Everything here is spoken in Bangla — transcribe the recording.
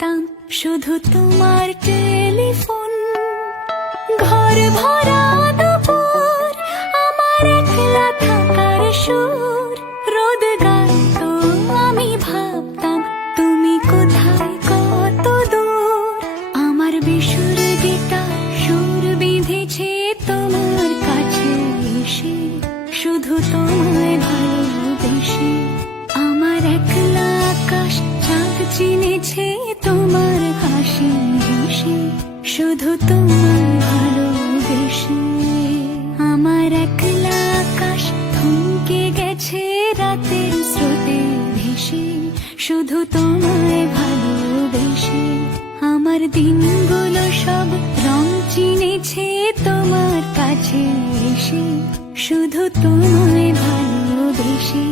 পেতাম শুধু তোমার টেলিফোন। ঘর ভরা দুপুর, আমার একলা থাকার সুর, রোদ গাইতো আমি ভাবতাম তুমি কোথায় কত দূর। আমার বেসুর গিটার সুর বিঁধেছে তোমার কাছে এসে, শুধু তোমায় ভালোবেসে। আমার একলা আকাশ চাঁদ চিনেছে তোমার হাসি হেসে, শুধু তোমায় ভালোবেসে। আমার একলা আকাশ থমকে গেছে রাতের স্রোতে ভেসে, শুধু তোমায় ভালোবেসে। আমার দিনগুলো সব রং চিনেছে তোমার কাছে এসে, শুধু তোমায় ভালোবেসে।